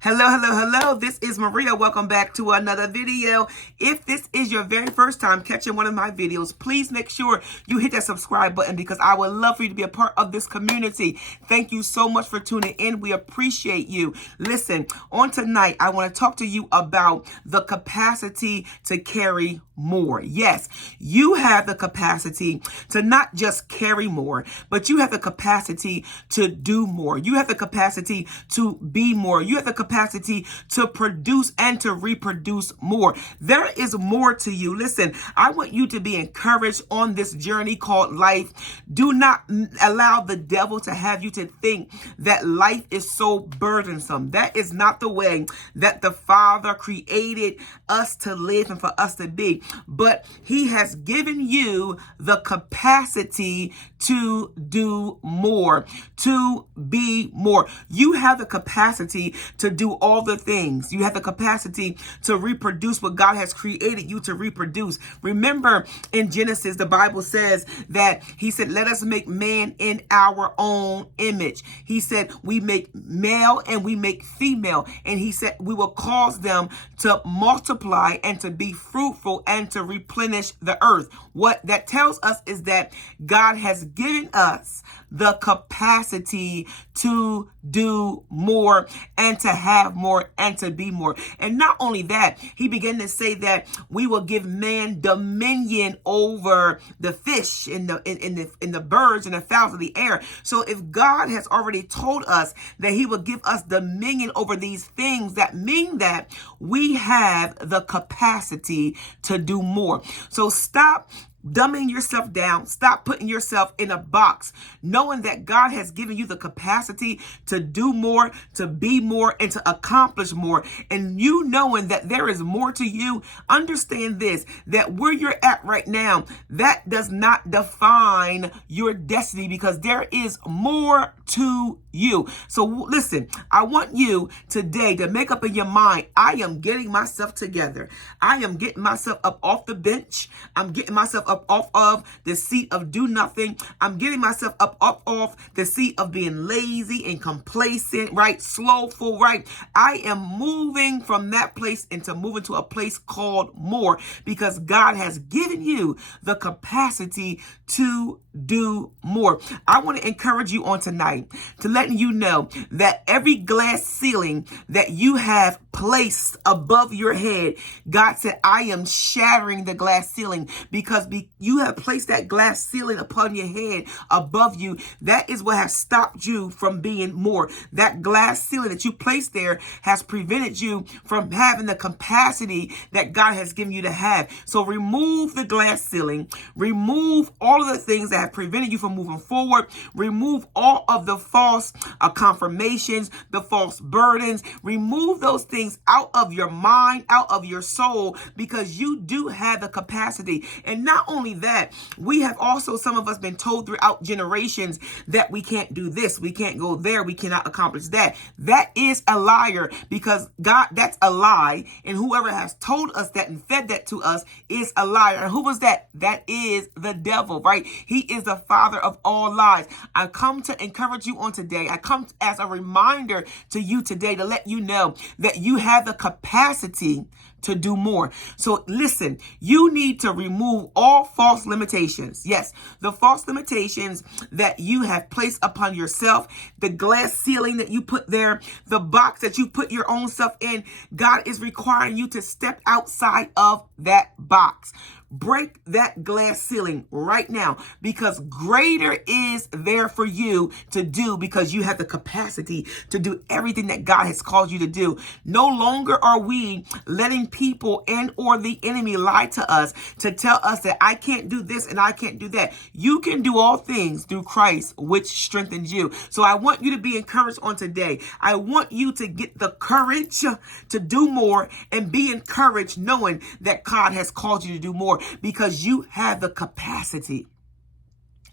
Hello, hello, hello. This is Maria. Welcome back to another video. If this is your very first time catching one of my videos, please make sure you hit that subscribe button because I would love for you to be a part of this community. Thank you so much for tuning in. We appreciate you. Listen, on tonight, I want to talk to you about the capacity to carry more. Yes, you have the capacity to not just carry more, but you have the capacity to do more. You have the capacity to be more. You have the capacity to produce and to reproduce more. There is more to you. Listen, I want you to be encouraged on this journey called life. Do not allow the devil to have you to think that life is so burdensome. That is not the way that the Father created us to live and for us to be. But he has given you the capacity to do more, to be more. You have the capacity to do all the things. You have the capacity to reproduce what God has created you to reproduce. Remember in Genesis, the Bible says that he said, let us make man in our own image. He said, we make male and we make female. And he said, we will cause them to multiply and to be fruitful and to replenish the earth. What that tells us is that God has given us the capacity to do more and to have more and to be more. And not only that, he began to say that we will give man dominion over the fish and the birds and the fowls of the air. So if God has already told us that he will give us dominion over these things, that mean that we have the capacity to do more. So stop dumbing yourself down. Stop putting yourself in a box, knowing that God has given you the capacity to do more, to be more, and to accomplish more. And you knowing that there is more to you, understand this, that where you're at right now, that does not define your destiny because there is more to you. So listen, I want you today to make up in your mind, I am getting myself together. I am getting myself up off the bench. I'm getting myself up off of the seat of do nothing. I'm getting myself up off the seat of being lazy and complacent, right? Slowful, right? I am moving from that place into moving to a place called more because God has given you the capacity to do more. I want to encourage you on tonight to letting you know that every glass ceiling that you have placed above your head, God said, I am shattering the glass ceiling because you have placed that glass ceiling upon your head above you. That is what has stopped you from being more. That glass ceiling that you placed there has prevented you from having the capacity that God has given you to have. So remove the glass ceiling, remove all of the things that have prevented you from moving forward, remove all of the false confirmations, the false burdens, remove those things out of your mind, out of your soul, because you do have the capacity. And not only that, we have also, some of us, been told throughout generations that we can't do this, we can't go there, we cannot accomplish that. That is a liar because God, that's a lie. And whoever has told us that and fed that to us is a liar. And who was that? That is the devil, right? He is the father of all lies. I come to encourage you on today. I come as a reminder to you today to let you know that you have the capacity to do more. So listen, you need to remove all false limitations. Yes, the false limitations that you have placed upon yourself, the glass ceiling that you put there, the box that you put your own self in. God is requiring you to step outside of that box. Break that glass ceiling right now because greater is there for you to do because you have the capacity to do everything that God has called you to do. No longer are we letting people and or the enemy lie to us to tell us that I can't do this and I can't do that. You can do all things through Christ, which strengthens you. So I want you to be encouraged on today. I want you to get the courage to do more and be encouraged knowing that God has called you to do more because you have the capacity.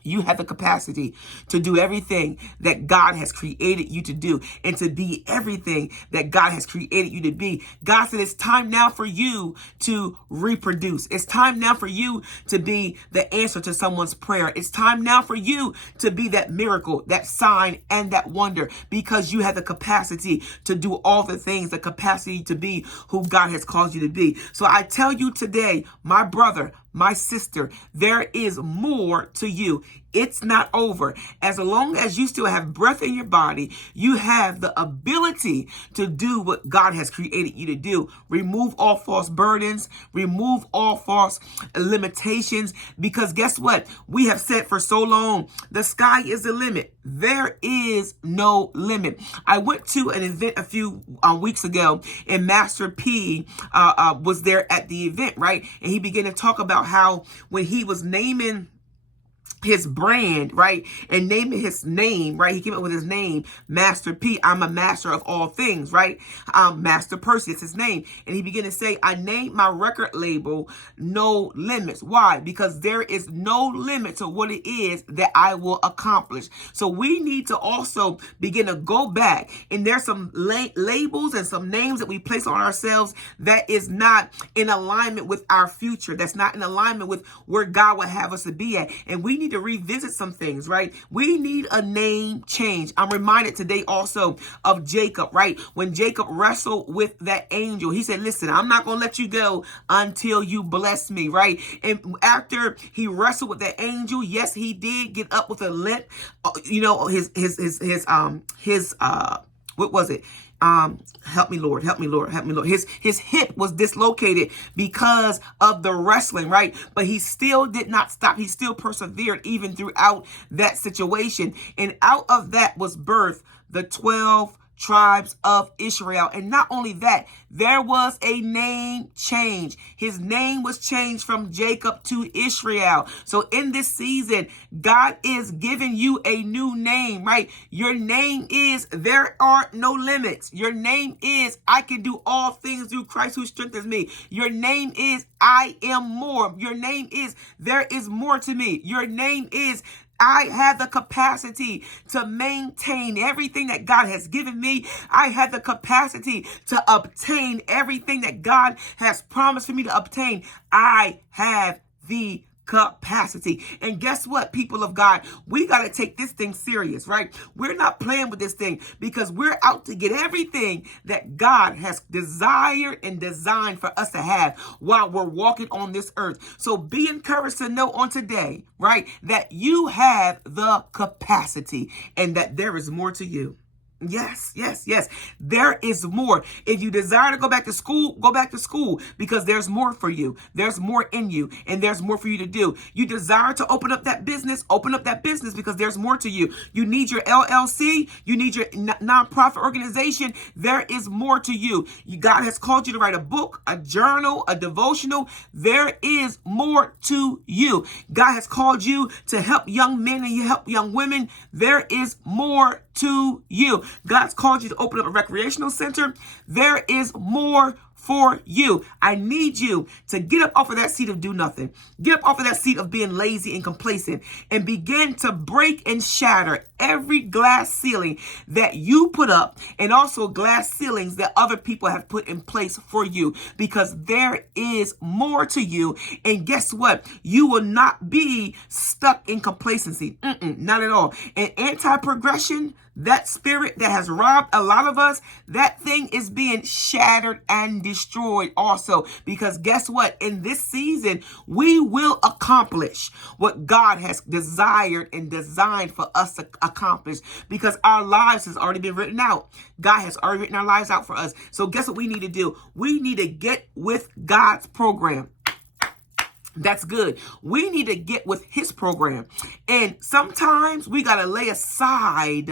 You have the capacity to do everything that God has created you to do and to be everything that God has created you to be. God said it's time now for you to reproduce. It's time now for you to be the answer to someone's prayer. It's time now for you to be that miracle, that sign, and that wonder, because you have the capacity to do all the things, the capacity to be who God has called you to be. So I tell you today, my brother, my sister, there is more to you. It's not over. As long as you still have breath in your body, you have the ability to do what God has created you to do. Remove all false burdens, remove all false limitations, because guess what? We have said for so long, the sky is the limit. There is no limit. I went to an event a few weeks ago, and Master P was there at the event, right? And he began to talk about how when he was naming his brand, right, and naming his name, right, he came up with his name, Master P. I'm a master of all things, right? Master Percy, it's his name. And he began to say, I named my record label No Limits. Why? Because there is no limit to what it is that I will accomplish. So we need to also begin to go back, and there's some labels and some names that we place on ourselves that is not in alignment with our future, that's not in alignment with where God would have us to be at. And we need to revisit some things, right? We need a name change. I'm reminded today also of Jacob, right? When Jacob wrestled with that angel, he said, listen, I'm not going to let you go until you bless me, right? And after he wrestled with that angel, yes, he did get up with a limp. You know, what was it? Help me, Lord, help me, Lord, help me, Lord. His hip was dislocated because of the wrestling, right? But he still did not stop. He still persevered even throughout that situation. And out of that was birthed the 12 tribes of Israel. And not only that, there was a name change. His name was changed from Jacob to Israel. So in this season, God is giving you a new name, right? Your name is there are no limits. Your name is I can do all things through Christ who strengthens me. Your name is I am more. Your name is there is more to me. Your name is I have the capacity to maintain everything that God has given me. I have the capacity to obtain everything that God has promised for me to obtain. I have the capacity. And guess what, people of God? We got to take this thing serious, right? We're not playing with this thing, because we're out to get everything that God has desired and designed for us to have while we're walking on this earth. So be encouraged to know on today, right, that you have the capacity and that there is more to you. Yes, yes, yes. There is more. If you desire to go back to school, go back to school, because there's more for you. There's more in you, and there's more for you to do. You desire to open up that business, because there's more to you. You need your LLC. You need your nonprofit organization. There is more to you. God has called you to write a book, a journal, a devotional. There is more to you. God has called you to help young men and you help young women. There is more to you. God's called you to open up a recreational center. There is more for you. I need you to get up off of that seat of do nothing. Get up off of that seat of being lazy and complacent, and begin to break and shatter every glass ceiling that you put up, and also glass ceilings that other people have put in place for you, because there is more to you. And guess what? You will not be stuck in complacency. Not at all. And anti-progression, that spirit that has robbed a lot of us, that thing is being shattered and destroyed also. Because guess what? In this season, we will accomplish what God has desired and designed for us to accomplish, because our lives has already been written out. God has already written our lives out for us. So guess what we need to do? We need to get with God's program. That's good. We need to get with his program. And sometimes we got to lay aside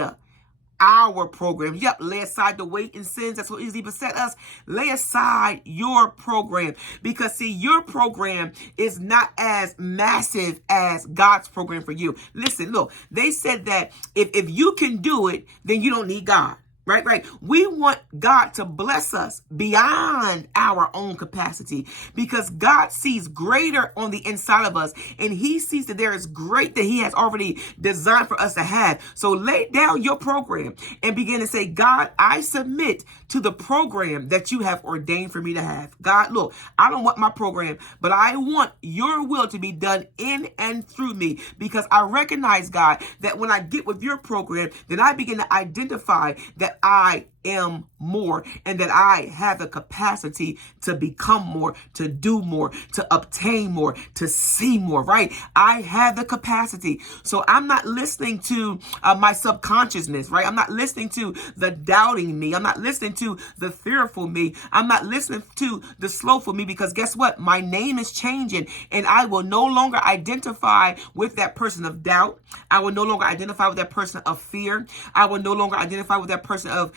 our program. Yep, lay aside the weight and sins that so easily beset us. Lay aside your program, because see, your program is not as massive as God's program for you. Listen, look, they said that if you can do it, then you don't need God. Right, right. We want God to bless us beyond our own capacity because God sees greater on the inside of us, and he sees that there is great that he has already designed for us to have. So lay down your program and begin to say, God, I submit to the program that you have ordained for me to have. God, look, I don't want my program, but I want your will to be done in and through me, because I recognize, God, that when I get with your program, then I begin to identify that I am more and that I have the capacity to become more, to do more, to obtain more, to see more, right? I have the capacity. So I'm not listening to my subconsciousness, right? I'm not listening to the doubting me. I'm not listening to the fearful me. I'm not listening to the slowful me, because guess what? My name is changing, and I will no longer identify with that person of doubt. I will no longer identify with that person of fear. I will no longer identify with that person of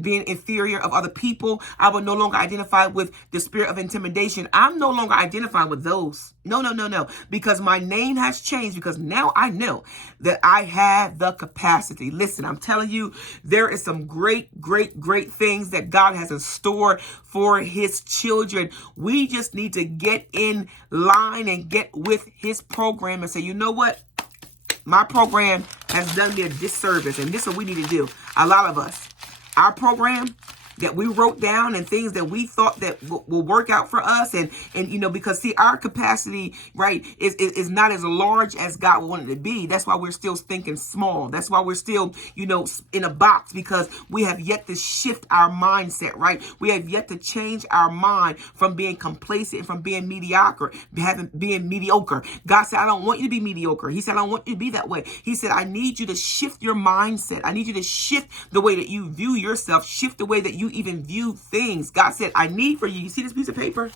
being inferior of other people. I will no longer identify with the spirit of intimidation. I'm no longer identifying with those. No. Because my name has changed, because now I know that I have the capacity. Listen, I'm telling you, there is some great things that God has in store for his children. We just need to get in line and get with his program and say, you know what? My program has done me a disservice, and this is what we need to do. A lot of us, our program that we wrote down and things that we thought that will work out for us, and because see, our capacity, right, is not as large as God wanted it to be. That's why we're still thinking small. That's why we're still in a box, because we have yet to shift our mindset, right? We have yet to change our mind from being complacent and from being mediocre, being mediocre. God said, I don't want you to be mediocre. He said, I don't want you to be that way. He said, I need you to shift your mindset. I need you to shift the way that you view yourself, shift the way that you even view things. God said, I need for you see this piece of paper?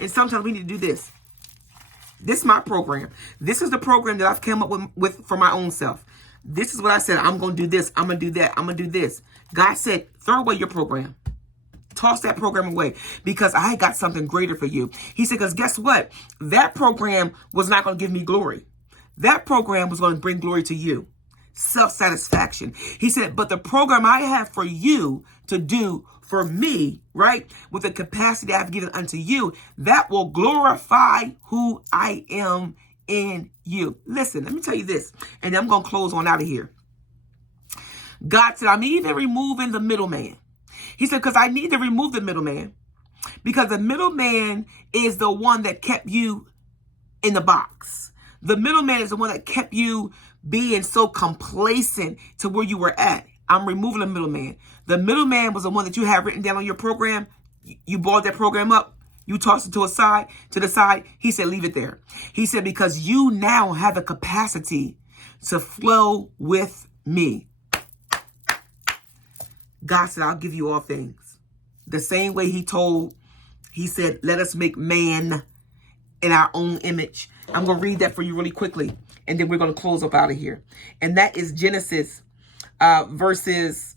And sometimes we need to do this. This is my program. This is the program that I've come up with for my own self. This is what I said. I'm going to do this. I'm going to do that. I'm going to do this. God said, throw away your program. Toss that program away, because I got something greater for you. He said, because guess what? That program was not going to give me glory. That program was going to bring glory to you. Self-satisfaction. He said, but the program I have for you to do for me, right, with the capacity I've given unto you, that will glorify who I am in you. Listen, let me tell you this, and I'm going to close on out of here. God said, I'm even removing the middleman. He said, because I need to remove the middleman, because the middleman is the one that kept you in the box. The middleman is the one that kept you being so complacent to where you were at. I'm removing the middleman. The middleman was the one that you have written down on your program. You balled that program up. You tossed it to the side. He said, leave it there. He said, because you now have the capacity to flow with me. God said, I'll give you all things. The same way he said, let us make man in our own image. I'm going to read that for you really quickly, and then we're going to close up out of here. And that is Genesis verses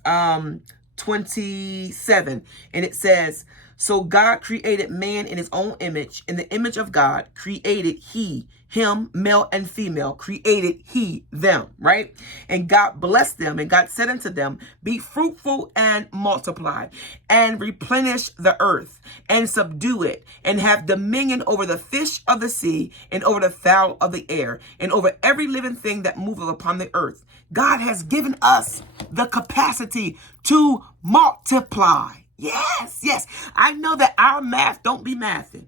27. And it says, so God created man in his own image. In the image of God created he, him, male and female, created he, them, right? And God blessed them, and God said unto them, be fruitful and multiply, and replenish the earth, and subdue it, and have dominion over the fish of the sea, and over the fowl of the air, and over every living thing that moveth upon the earth. God has given us the capacity to multiply. Yes. I know that our math don't be mathing.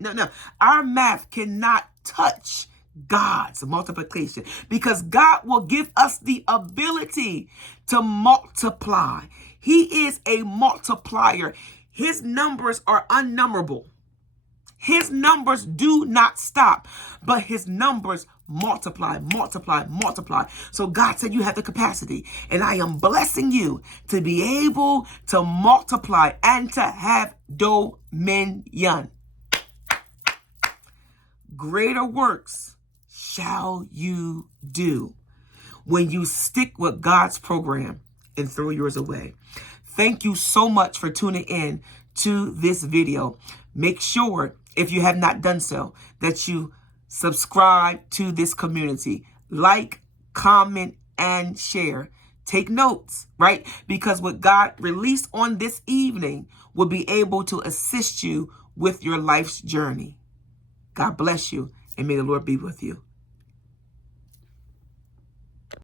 No. Our math cannot touch God's multiplication, because God will give us the ability to multiply. He is a multiplier. His numbers are unnumberable. His numbers do not stop, but his numbers multiply. So God said, you have the capacity, and I am blessing you to be able to multiply and to have dominion. Greater works shall you do when you stick with God's program and throw yours away. Thank you so much for tuning in to this video. Make sure, if you have not done so, that you subscribe to this community. Like, comment, and share. Take notes, right? Because what God released on this evening will be able to assist you with your life's journey. God bless you, and may the Lord be with you.